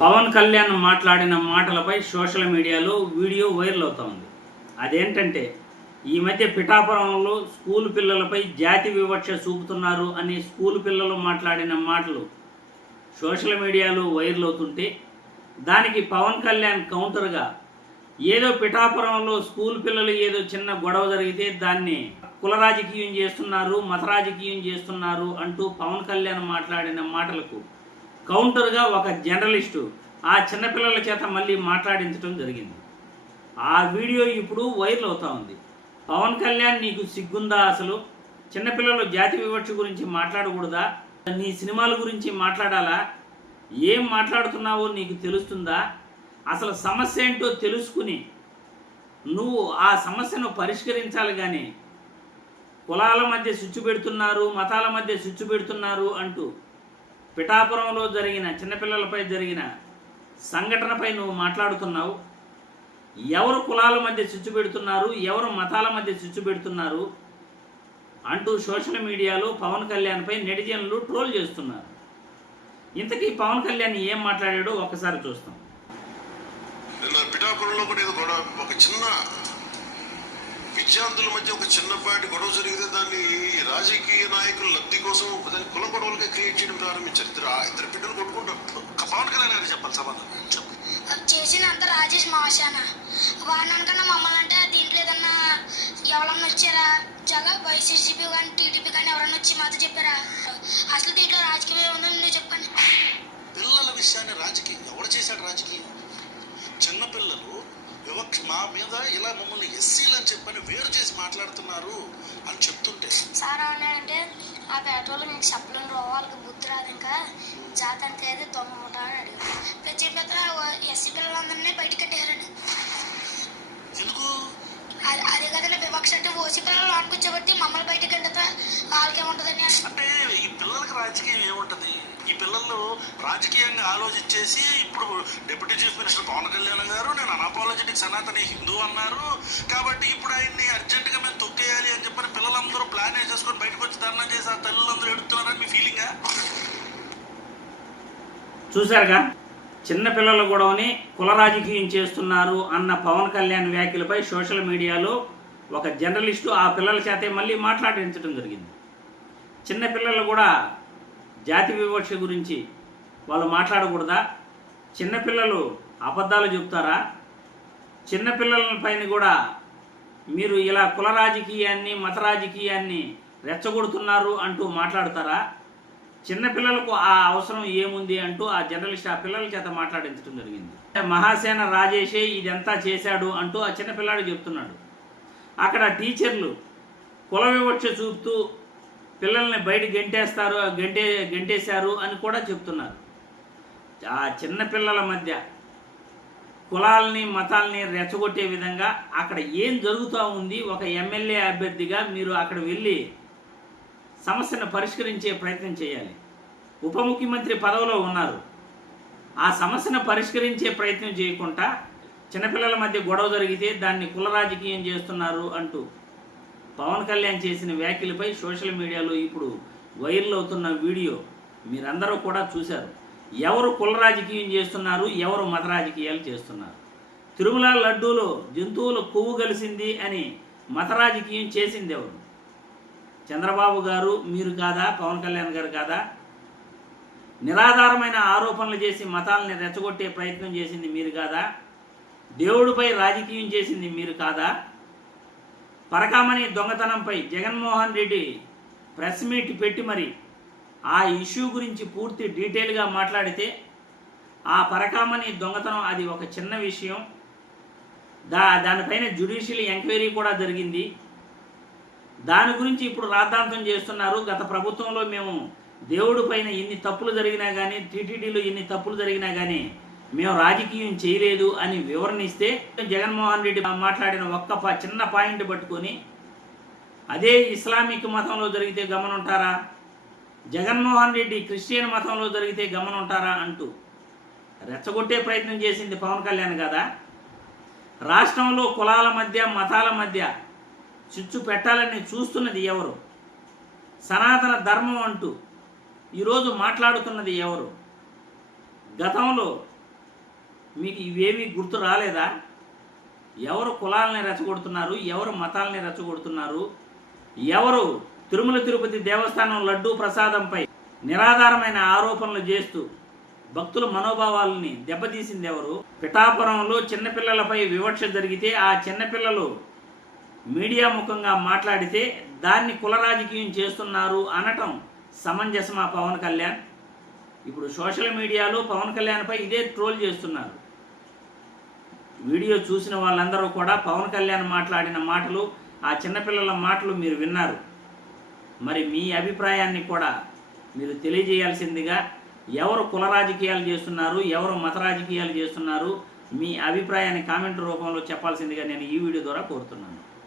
పవన్ కళ్యాణ్ మాట్లాడిన మాటలపై సోషల్ మీడియాలో video viral అవుతోంది. అదేంటంటే ఈ మధ్య పిఠాపురంలో స్కూల్ పిల్లలపై జాతి వివక్ష చూపుతున్నారు అని స్కూల్ పిల్లలు మాట్లాడిన మాటలు సోషల్ మీడియాలో వైరల్ అవుతుంటే దానికి పవన్ కళ్యాణ్ కౌంటర్గా ఏదో పిఠాపురంలో స్కూల్ పిల్లలు ఏదో చిన్న గొడవ జరిగితే దాన్ని కుల రాజకీయం చేస్తున్నారు, మత రాజకీయం చేస్తున్నారు అంటూ పవన్ కళ్యాణ్ మాట్లాడిన మాటలకు కౌంటర్గా ఒక జర్నలిస్టు ఆ చిన్నపిల్లల చేత మళ్ళీ మాట్లాడించడం జరిగింది. ఆ వీడియో ఇప్పుడు వైరల్ అవుతా ఉంది. పవన్ కళ్యాణ్, నీకు సిగ్గుందా? అసలు చిన్నపిల్లలు జాతి వివక్ష గురించి మాట్లాడకూడదా? నీ సినిమాల గురించి మాట్లాడాలా? ఏం మాట్లాడుతున్నావో నీకు తెలుస్తుందా? అసలు సమస్య ఏంటో తెలుసుకుని నువ్వు ఆ సమస్యను పరిష్కరించాలి. కానీ కులాల మధ్య చిచ్చు పెడుతున్నారు, మతాల మధ్య చిచ్చు పెడుతున్నారు అంటూ పిఠాపురంలో జరిగిన చిన్నపిల్లలపై జరిగిన సంఘటనపై నువ్వు మాట్లాడుతున్నావు. ఎవరు కులాల మధ్య చిచ్చు పెడుతున్నారు, ఎవరు మతాల మధ్య చిచ్చు పెడుతున్నారు అంటూ సోషల్ మీడియాలో పవన్ కళ్యాణ్పై నెటిజన్లు ట్రోల్ చేస్తున్నారు. ఇంతకీ పవన్ కళ్యాణ్ ఏం మాట్లాడాడో ఒక్కసారి చూస్తాం. పిఠాపురంలో కూడా ఏదో గొడవ, ఒక చిన్న విద్యార్థుల మధ్య ఒక చిన్నపాటి గొడవ జరిగితే దాన్ని రాజకీయ నాయకుల లబ్ధి కోసం దాన్ని కుల గొడవలుగా క్రియేట్ చేయడం ప్రారంభించారు. ఇద్దరు బిడ్డలు కొట్టుకుంటారు. పవన్ కళ్యాణ్ గారు చెప్పాలి సమాధానం చెప్పు. చేసిన అంత రాజేష్ మాషాన వాడిని అనుకన్నా మమ్మల్ని అంటే దీంట్లో ఏదన్నా ఎవరన్నా వచ్చారా? వైసీపీ కానీ టీడీపీ కానీ ఎవరన్నా వచ్చి మాతో చెప్పారా? అసలు దీంట్లో రాజకీయం ఉందని నువ్వు చెప్పండి. పిల్లల విషయాన్ని రాజకీయం ఎవరు చేశాడు? రాజకీయం చిన్నపిల్లలు వివక్ష మా మీద ఇలా మమ్మల్ని ఎస్సీలు అని చెప్పని వేరు చేసి మాట్లాడుతున్నారు అని చెప్తుంటే సార్ అన్నాడంటే ఆ పెట్రోల్ నీకు చెప్పలేని వాళ్ళకి బుద్ధి రాదు, ఇంకా జాతానికి అయితే దొంగ ముఠ అని అడిగారు. ప్రతి ఎస్సీ పిల్లలందరినీ బయట కట్టారండి. ఎందుకు? అదే కదండి వివక్ష అంటే ఓసీ పిల్లలు ఆడుకొచ్చేబట్టి మమ్మల్ని బయటకు వెళ్తే వాళ్ళకేముంటుందని. అంటే ఈ పిల్లలకి రాజకీయం ఏముంటది? ఈ పిల్లలు రాజకీయంగా ఆలోచించేసి ఇప్పుడు deputy chief minister Pawan Kalyan గారు నేను అనాపాలజెటిక్ సనాతని హిందూ అన్నారు కాబట్టి ఇప్పుడు ఆయన్ని అర్జెంటుగా మేము తొక్కేయాలి అని చెప్పని పిల్లలందరూ ప్లాన్ వేసేసుకొని బయటకు వచ్చి ధర్నా చేసి ఆ తల్లులందరూ ఎడుతున్నారని మీ ఫీలింగా? చూశారుగా, చిన్నపిల్లల గొడవని కుల రాజకీయం చేస్తున్నారు అన్న పవన్ కళ్యాణ్ వ్యాఖ్యలపై సోషల్ మీడియాలో ఒక జర్నలిస్టు ఆ పిల్లల చేతే మళ్ళీ మాట్లాడించడం జరిగింది. చిన్నపిల్లలు కూడా జాతి వివక్ష గురించి వాళ్ళు మాట్లాడకూడదా? చిన్నపిల్లలు అబద్ధాలు చెప్తారా? చిన్నపిల్లలపైన కూడా మీరు ఇలా కుల రాజకీయాన్ని, మత రాజకీయాన్ని రెచ్చగొడుతున్నారు అంటూ మాట్లాడతారా? చిన్నపిల్లలకు ఆ అవసరం ఏముంది అంటూ ఆ జర్నలిస్ట్ ఆ పిల్లల చేత మాట్లాడించడం జరిగింది. మహాసేన రాజేషే ఇదంతా చేశాడు అంటూ ఆ చిన్నపిల్లాడు చెప్తున్నాడు. అక్కడ టీచర్లు కుల వివక్ష చూపుతూ పిల్లల్ని బయట గెంటేశారు అని కూడా చెప్తున్నారు. ఆ చిన్నపిల్లల మధ్య కులాలని మతాలని రెచ్చగొట్టే విధంగా అక్కడ ఏం జరుగుతూ ఉంది? ఒక ఎమ్మెల్యే అభ్యర్థిగా మీరు అక్కడ వెళ్ళి సమస్యను పరిష్కరించే ప్రయత్నం చేయాలి. ఉప ముఖ్యమంత్రి పదవిలో ఉన్నారు. ఆ సమస్యను పరిష్కరించే ప్రయత్నం చేయకుండా చిన్నపిల్లల మధ్య గొడవ జరిగితే దాన్ని కుల రాజకీయం చేస్తున్నారు అంటూ పవన్ కళ్యాణ్ చేసిన వ్యాఖ్యలపై సోషల్ మీడియాలో ఇప్పుడు వైరల్ అవుతున్న వీడియో మీరందరూ కూడా చూశారు. ఎవరు కుల రాజకీయం చేస్తున్నారు, ఎవరు మత రాజకీయాలు చేస్తున్నారు? తిరుమల లడ్డూలో జంతువుల కొవ్వు కలిసింది అని మత రాజకీయం చేసింది ఎవరు? చంద్రబాబు గారు మీరు కాదా? పవన్ కళ్యాణ్ గారు కాదా? నిరాధారమైన ఆరోపణలు చేసి మతాలని రెచ్చగొట్టే ప్రయత్నం చేసింది మీరు కాదా? దేవుడిపై రాజకీయం చేసింది మీరు కాదా? పరకామణి దొంగతనంపై జగన్మోహన్ రెడ్డి ప్రెస్ మీట్ పెట్టి మరి ఆ ఇష్యూ గురించి పూర్తి డీటెయిల్గా మాట్లాడితే ఆ పరకామణి దొంగతనం అది ఒక చిన్న విషయం, దానిపైన జ్యుడిషియల్ ఎంక్వైరీ కూడా జరిగింది. దాని గురించి ఇప్పుడు రాద్ధాంతం చేస్తున్నారు. గత ప్రభుత్వంలో మేము దేవుడి పైన ఎన్ని తప్పులు జరిగినా కానీ, టీటీడీలో ఎన్ని తప్పులు జరిగినా కానీ మేము రాజకీయం చేయలేదు అని వివరణిస్తే జగన్మోహన్ రెడ్డి మాట్లాడిన ఒక్క చిన్న పాయింట్ పట్టుకొని అదే ఇస్లామిక్ మతంలో జరిగితే గమనుంటారా, జగన్మోహన్ రెడ్డి క్రిస్టియన్ మతంలో జరిగితే గమనుంటారా అంటూ రెచ్చగొట్టే ప్రయత్నం చేసింది పవన్ కళ్యాణ్ కదా. రాష్ట్రంలో కులాల మధ్య మతాల మధ్య చిచ్చు పెట్టాలని చూస్తున్నది ఎవరు? సనాతన ధర్మం అంటూ ఈరోజు మాట్లాడుతున్నది ఎవరు? గతంలో మీకు ఇవేమీ గుర్తు రాలేదా? ఎవరు కులాలని రెచ్చగొడుతున్నారు, ఎవరు మతాలని రెచ్చగొడుతున్నారు, ఎవరు తిరుమల తిరుపతి దేవస్థానం లడ్డూ ప్రసాదంపై నిరాధారమైన ఆరోపణలు చేస్తూ భక్తుల మనోభావాలని దెబ్బతీసింది ఎవరు? పిఠాపురంలో చిన్నపిల్లలపై వివక్ష జరిగితే ఆ చిన్నపిల్లలు మీడియా ముఖంగా మాట్లాడితే దాన్ని కుల రాజకీయం చేస్తున్నారు అనటం సమంజసమా పవన్ కళ్యాణ్? ఇప్పుడు సోషల్ మీడియాలో పవన్ కళ్యాణ్పై ఇదే ట్రోల్ చేస్తున్నారు. వీడియో చూసిన వాళ్ళందరూ కూడా పవన్ కళ్యాణ్ మాట్లాడిన మాటలు, ఆ చిన్నపిల్లల మాటలు మీరు విన్నారు. మరి మీ అభిప్రాయాన్ని కూడా మీరు తెలియజేయాల్సిందిగా, ఎవరు కుల రాజకీయాలు చేస్తున్నారు, ఎవరు మత రాజకీయాలు చేస్తున్నారు, మీ అభిప్రాయాన్ని కామెంట్ రూపంలో చెప్పాల్సిందిగా నేను ఈ వీడియో ద్వారా కోరుతున్నాను.